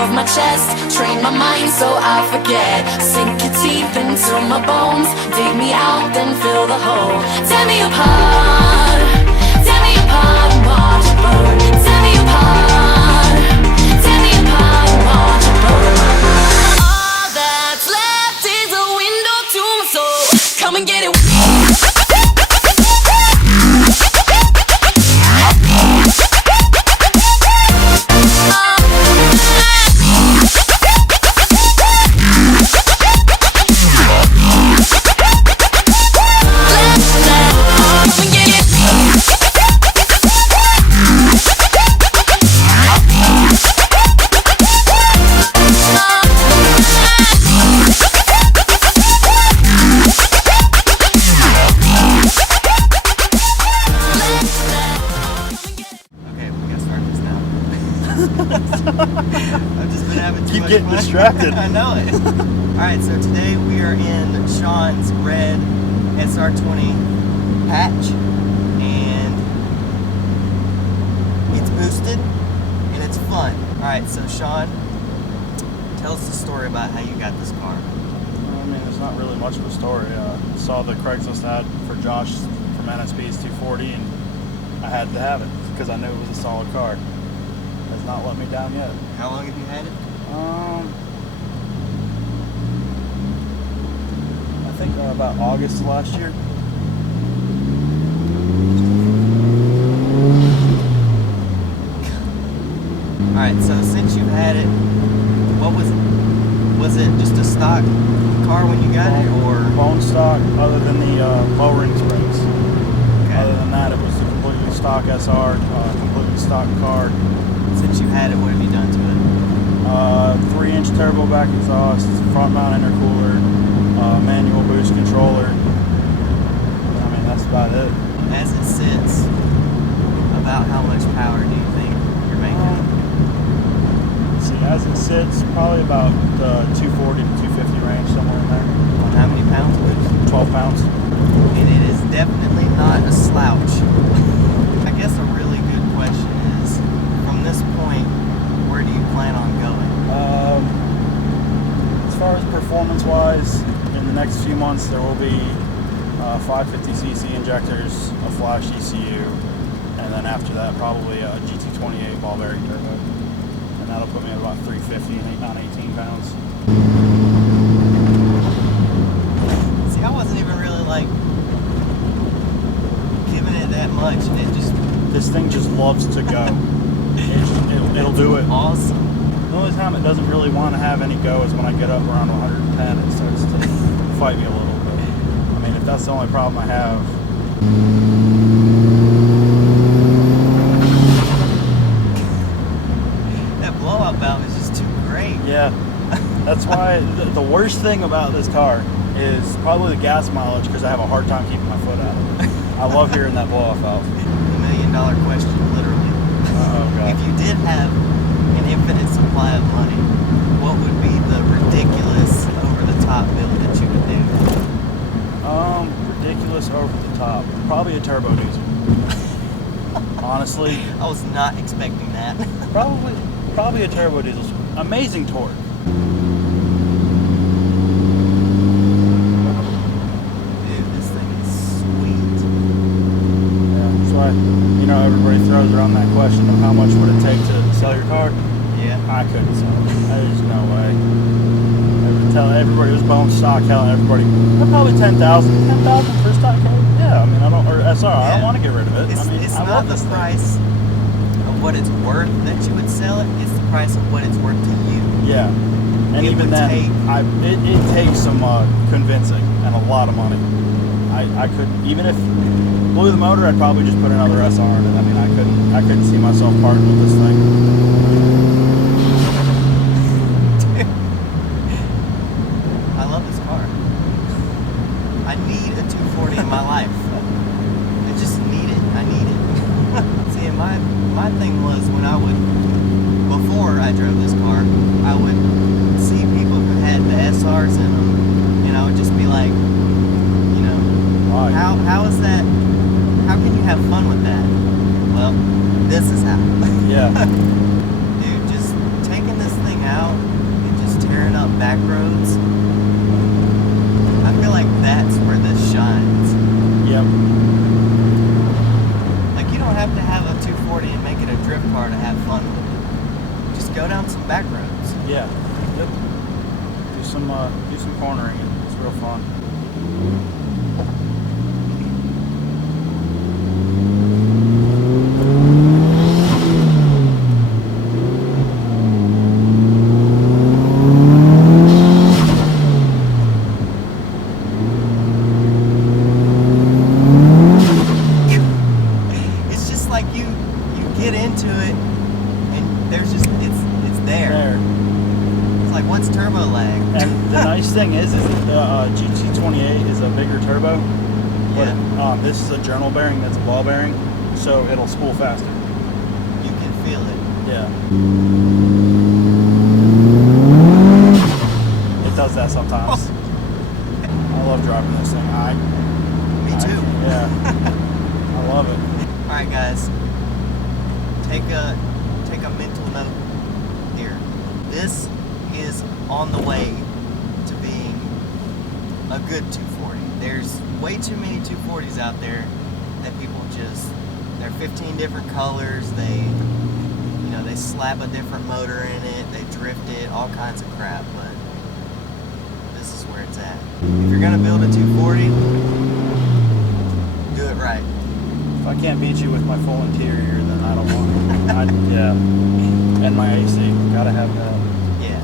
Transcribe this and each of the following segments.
of my chest, train my mind so I forget. Sink your teeth into my bones, dig me out, then fill the hole. Tear me apart and watch it burn. Tear me apart and watch it burn. All that's left is a window to my soul. Come and get it. I've just been having too Keep much getting fun. distracted. I know it. Alright, so today we are in Sean's red SR20 patch, and it's boosted and it's fun. Alright, so Sean, tell us the story about how you got this car. I mean, there's not really much of a story. I saw the Craigslist ad for Josh from NSP's 240, and I had to have it because I knew it was a solid car. Has not let me down yet. How long have you had it? I think about August last year. Alright, so since you've had it, what was it? Was it just a stock car when you got it, or? Bone stock, other than the lowering springs. Okay. Other than that, it was a completely stock SR, completely stock car. Since you had it, what have you done to it? 3-inch turbo back exhaust, front mount intercooler, manual boost controller. I mean, that's about it. As it sits, about how much power do you think you're making? See, as it sits, probably about 240 to 250 range, somewhere in there. On how many pounds of it? 12 pounds. And it is definitely not a slouch. I guess a really good question is, from this point, where do you plan on going? As far as performance-wise, in the next few months there will be 550cc injectors, a flash ECU, and then after that probably a GT28 ball bearing turbo. And that'll put me at about 350 on 18 pounds. See, I wasn't even really like giving it that much, and it just... This thing just loves to go. It'll do it. Awesome. The only time it doesn't really want to have any go is when I get up around 110. It starts to fight me a little bit. I mean, if that's the only problem I have. That blowout valve is just too great. Yeah. That's why the worst thing about this car is probably the gas mileage, because I have a hard time keeping my foot out of it. I love hearing that blow-off valve. $1 million question, literally. Oh, God. If you did have an infinite supply of money, what would be the ridiculous over-the-top build that you would do? Ridiculous over the top. Probably a turbo diesel. Honestly. I was not expecting that. Probably a turbo diesel. Amazing torque. Everybody throws around that question of how much would it take to sell your car. Yeah. I couldn't sell it. There's no way. Everybody was bone stock, telling everybody, probably 10,000. 10,000 for a stock car? Yeah, I mean, or SR, yeah. I don't want to get rid of it. It's not the price of what it's worth that you would sell it, it's the price of what it's worth to you. Yeah. And even then, it takes some convincing and a lot of money. I could, even if blew the motor, I'd probably just put another SR in it. I mean, I couldn't see myself parting with this thing. I love this car. I need a 240 in my life. I just need it. I need it. See, my thing was when I would, before I drove this car, I would see people who had the SRs in them, and I would just be like, you know, how is that? How can you have fun with that? Well, this is how. Yeah. Dude, just taking this thing out back roads, I feel like that's where this shines. Yep. Like, you don't have to have a 240 and make it a drift car to have fun with it. Just go down some back roads. Yeah. Yep. Do some cornering. It's real fun. It's just like you get into it and there's just it's there. It's like, what's turbo lag? And the nice thing is that the GT28 is a bigger turbo. Yeah. But this is a journal bearing that's a ball bearing, so it'll spool faster. You can feel it. Yeah. It does that sometimes. I love driving this thing. Me too. Yeah. I love it. Alright guys, take a mental note here. This is on the way to being a good 240. There's way too many 240s out there that people just, they're 15 different colors, they slap a different motor in it, they drift it, all kinds of crap, but this is where it's at. If you're gonna build a 240, do it right. If I can't beat you with my full interior, then I don't want it. Yeah. And my AC. Gotta have that. Yeah.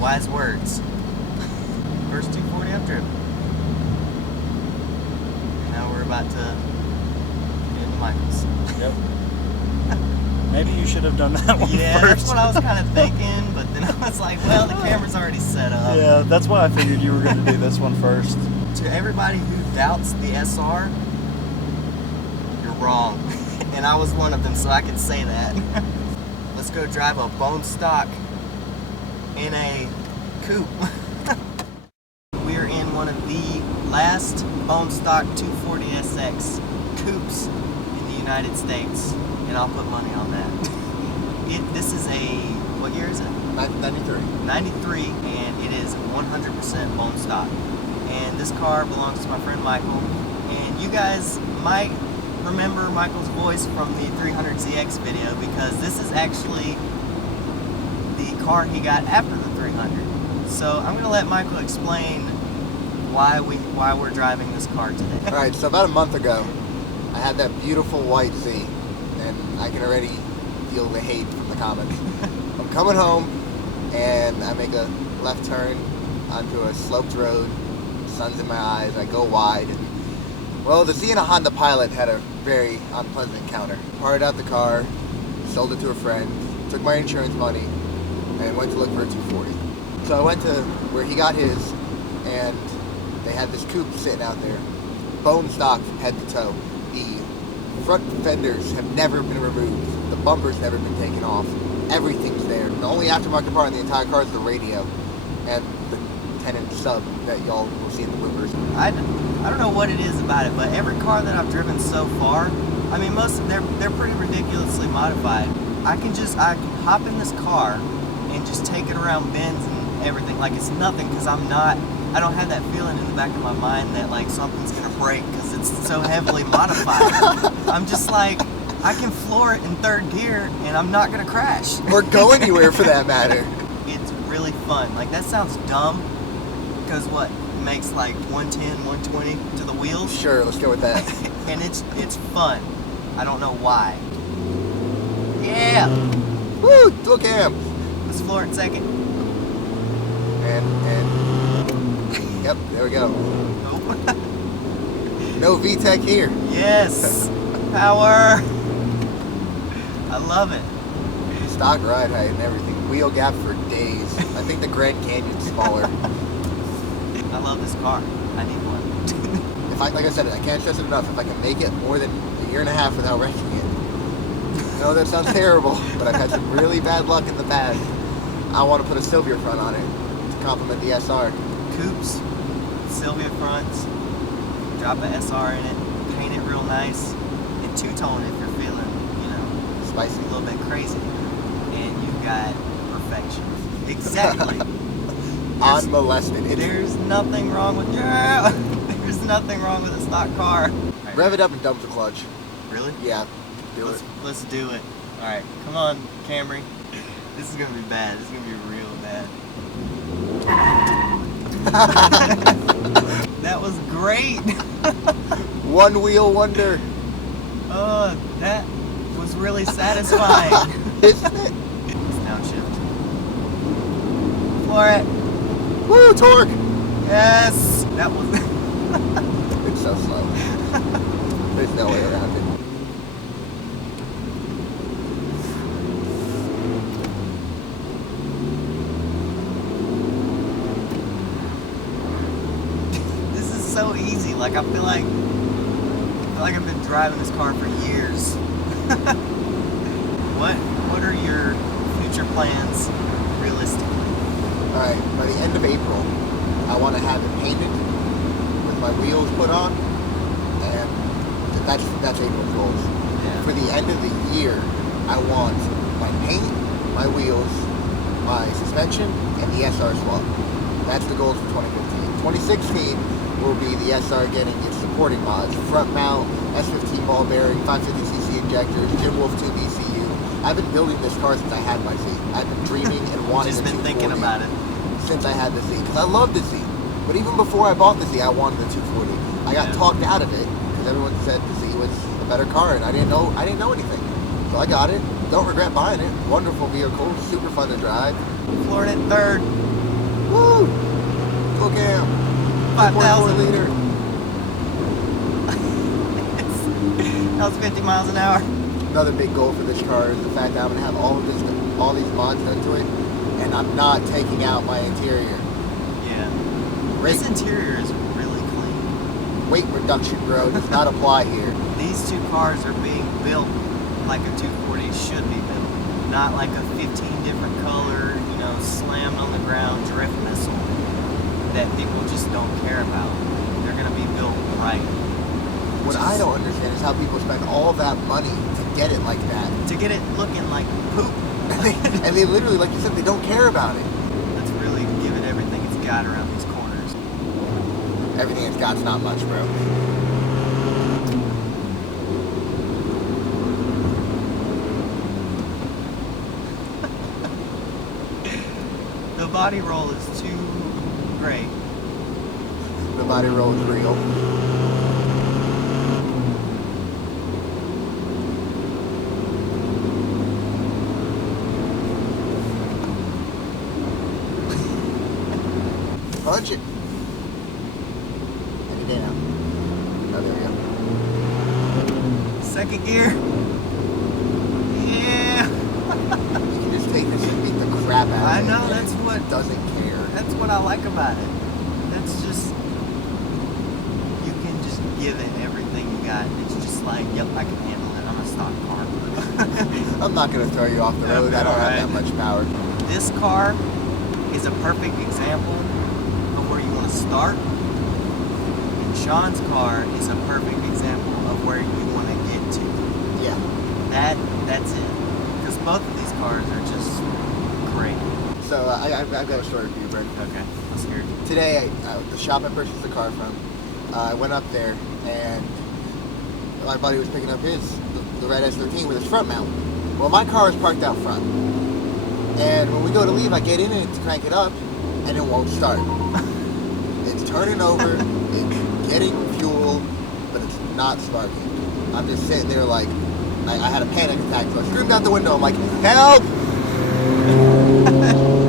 Wise words. First 240 I've driven. Now we're about to get into Michael's. Yep. Maybe you should have done that one Yeah, first. that's what I was kind of thinking, but then I was like, well, the camera's already set up. Yeah, that's why I figured you were going to do this one first. To everybody who doubts the SR, you're wrong. And I was one of them, so I can say that. Let's go drive a bone stock in a coupe. We're in one of the last bone stock 240 SX coupes in the United States, and I'll put money on that. This is a, what year is it? 93. 93, and it is 100% bone stock. And this car belongs to my friend Michael, and you guys might remember Michael's voice from the 300ZX video, because this is actually the car he got after the 300. So I'm gonna let Michael explain why we're driving this car today. Alright, so about a month ago, I had that beautiful white Z, and I can already feel the hate from the comments. I'm coming home, and I make a left turn onto a sloped road, sun's in my eyes, I go wide, and well, the Z and a Honda Pilot had a very unpleasant encounter. Parted out the car, sold it to a friend, took my insurance money, and went to look for a 240. So I went to where he got his, and they had this coupe sitting out there, bone stock from head to toe. The front fenders have never been removed, the bumper's never been taken off, everything's there. The only aftermarket part in the entire car is the radio, and the 10-inch sub that y'all will see in the bloopers. I don't know what it is about it, but every car that I've driven so far, I mean, most of they're pretty ridiculously modified. I can hop in this car and just take it around bends and everything like it's nothing, because I don't have that feeling in the back of my mind that like something's gonna break because it's so heavily modified. I'm just like, I can floor it in third gear and I'm not gonna crash. Or go anywhere for that matter. It's really fun. Like, that sounds dumb, because what, it makes like 110, 120 to the wheels? Sure, let's go with that. And it's fun. I don't know why. Yeah! Woo! Dual cam! Let's floor it second. And yep, there we go. Oh. No VTEC here. Yes! Power! I love it. Stock ride height and everything. Wheel gap for days. I think the Grand Canyon's smaller. I love this car. I need one. If like I said, I can't stress it enough. If I can make it more than a year and a half without wrecking it. I know that sounds terrible, but I've had some really bad luck in the past. I want to put a Sylvia front on it to complement the SR. Coupes, Sylvia fronts, drop an SR in it, paint it real nice, and two-tone if you're feeling, Spicy. a little bit crazy, and you've got perfection. Exactly. unmolested. There's nothing wrong with there's nothing wrong with a stock car. Rev it up and dump the clutch. Really? Yeah, do it. Let's do it. All right, come on, Camry. This is gonna be bad. This is gonna be real bad. That was great. One wheel wonder. That was really satisfying. Isn't it? It's downshift. For it. Woo, torque. Yes. That was. It's so slow. There's no way around it. This is so easy. Like I feel like I've been driving this car for years. What are your future plans realistically? Alright, by the end of April, I want to have it painted with my wheels put on, and that's April's goals. Yeah. For the end of the year, I want my paint, my wheels, my suspension, and the SR swap. That's the goals for 2015. 2016 will be the SR getting its supporting mods, front mount, S15 ball bearing, 550cc injectors, Jim Wolf 2 ECU. I've been building this car since I had my Z. I've been dreaming and wanting Just a been 240 thinking about it. since I had the Z, because I love the Z. But even before I bought the Z, I wanted the 240. I got talked out of it because everyone said the Z was a better car, and I didn't know anything. So I got it. Don't regret buying it. Wonderful vehicle, super fun to drive. Floored it third. Woo! Go Cam. 5,000 liter. That was 50 miles an hour. Another big goal for this car is the fact that I'm gonna have all these mods done to it, and I'm not taking out my interior. Yeah. Rate, This interior is really clean. weight reduction, bro, does not apply here. These two cars are being built like a 240 should be built. Not like a 15 different color, slammed on the ground drift missile that people just don't care about. They're gonna be built right. What I don't understand is how people spend all that money to get it like that. To get it looking like poop. And they literally, like you said, they don't care about it. Let's really give it everything it's got around these corners. Everything it's got's not much, bro. The body roll is too great. The body roll is real. Punch it. Any day now. Oh, there we go. Second gear. Yeah. You can just take this and beat the crap out of it. I know, and that's it what- doesn't care. That's what I like about it. That's just, you can just give it everything you got. It's just like, yep, I can handle it. I'm a stock car. I'm not gonna throw you off the road. I don't have that much power. This car is a perfect example of where you want to start. And Sean's car is a perfect example of where you want to get to. Yeah. That's it. Because both of these cars are just great. So I've got a story for you, Brent. Okay, I'm scared. Today, the shop I purchased the car from, I went up there and my buddy was picking up the red S13 with its front mount. Well, my car is parked out front. And when we go to leave, I get in it to crank it up and it won't start. It's turning over, it's getting fuel, but it's not sparking. I'm just sitting there like, I had a panic attack, so I screamed out the window. I'm like, help!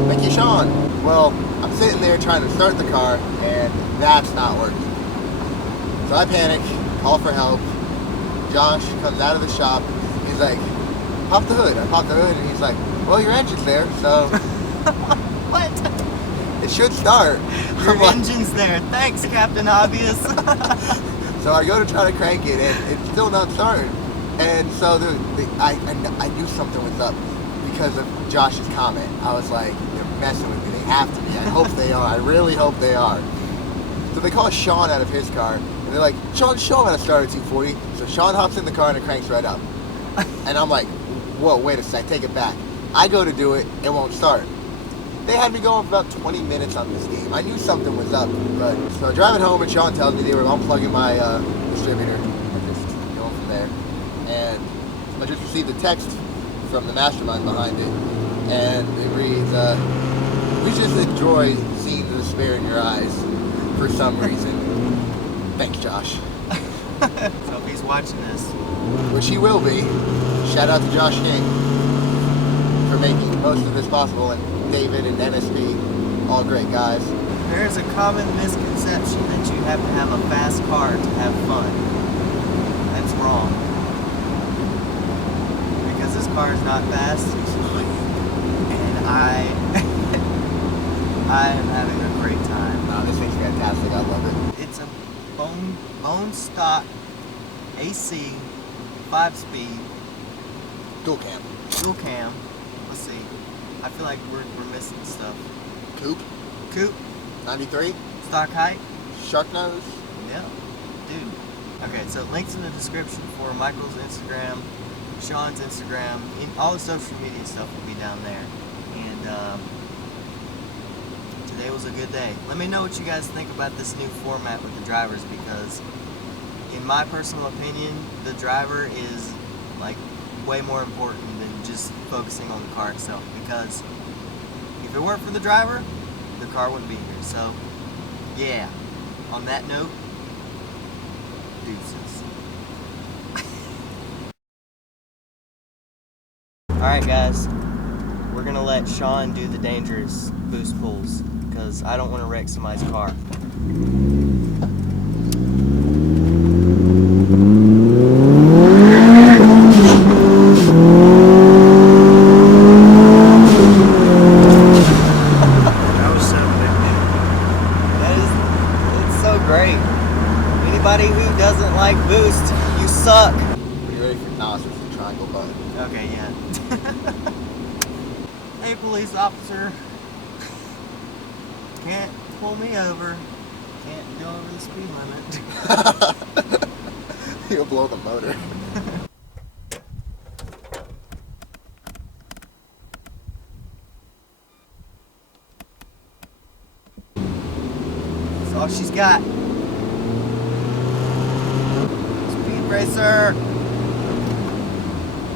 Thank you, Sean. Well, I'm sitting there trying to start the car, and that's not working. So I panic, call for help. Josh comes out of the shop. He's like, pop the hood. I pop the hood, and he's like, well, your engine's there, so What? it should start. Your I'm like- engine's there. Thanks, Captain Obvious. So I go to try to crank it, and it's still not starting. And so I knew something was up because of Josh's comment. I was like, they're messing with me. They have to be. I hope they are. I really hope they are. So they call Sean out of his car, and they're like, Sean, show him how to start a 240. So Sean hops in the car, and it cranks right up. And I'm like, whoa, wait a sec, take it back. I go to do it, it won't start. They had me going for about 20 minutes on this game. I knew something was up, but so driving home and Sean tells me they were unplugging my distributor and just going from there. And I just received a text from the mastermind behind it, and it reads, "We just enjoy seeing the despair in your eyes for some reason. Thanks, Josh." So if he's watching this, Which he will be. Shout out to Josh King for making most of this possible, and David and NSP, all great guys. there is a common misconception that you have to have a fast car to have fun. That's wrong. Because this car is not fast, and I am having a great time. Oh, this thing's fantastic. I love it. It's a bone stock AC 5-speed Dual cam. dual cam. Let's see. I feel like we're missing stuff. Coupe. Coupe, 93. stock height. Shark nose. Yeah, dude. Okay, so links in the description for Michael's Instagram, Sean's Instagram, all the social media stuff will be down there. And today was a good day. Let me know what you guys think about this new format with the drivers, because in my personal opinion, the driver is like way more important than just focusing on the car itself, because if it weren't for the driver, the car wouldn't be here. So yeah, on that note, deuces. Alright guys, we're gonna let Sean do the dangerous boost pulls, because I don't want to wreck somebody's car. It's so great. Anybody who doesn't like boost, you suck. Are you ready for NOS with the triangle button? Okay, yeah. Hey, police officer. Can't pull me over. Can't go over the speed limit. You'll blow the motor. That's all she's got. Speed racer.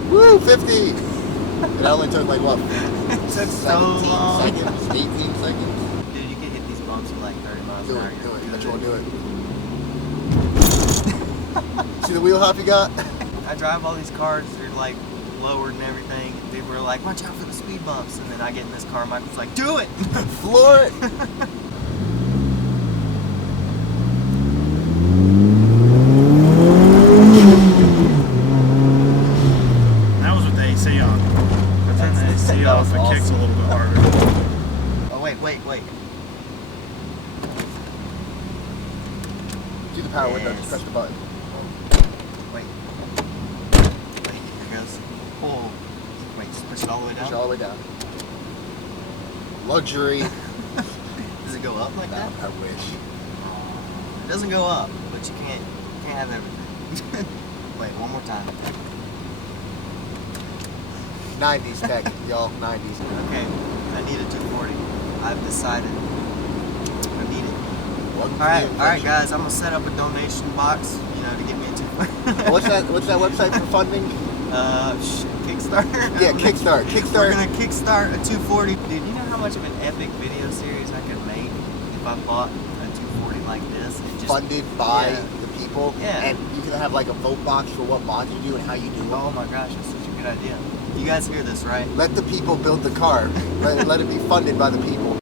Woo, 50! It only took like what? It took so 17 long. seconds, 18 seconds. Dude, you can hit these bumps at like 30 miles Do an hour. it, do You're it. good. Bet you won't do it. See the wheel hop you got? I drive all these cars, they're like lowered and everything, and people are like, watch out for the speed bumps, and then I get in this car, Michael's like, do it! Floor it! That was with the AC on. If I turn the AC that off, was it kicks a awesome. little bit harder. Oh, wait. Do the power window, Yes. just press the button. Wait, here goes. Oh, wait, just push it all the way Push down? it all the way down. Luxury. Does it go up like that? I wish. It doesn't go up, but you can't have everything. Wait, one more time. 90s tech, y'all. 90s. Okay, I need a 240. I've decided. I need it. Welcome to Alright, the adventure. guys, I'm gonna set up a donation box, to get me a 240. What's that website for funding? Kickstarter? Yeah, Kickstart. We're Kickstart. gonna kickstart a 240. Dude, you know how much of an epic video series I could make if I bought a 240 like this? It just, Funded by Yeah. the people. Yeah. And you can have like a vote box for what mods you do and how you do them. Oh my gosh, that's such a good idea. You guys hear this, right? Let the people build the car. Let it be funded by the people.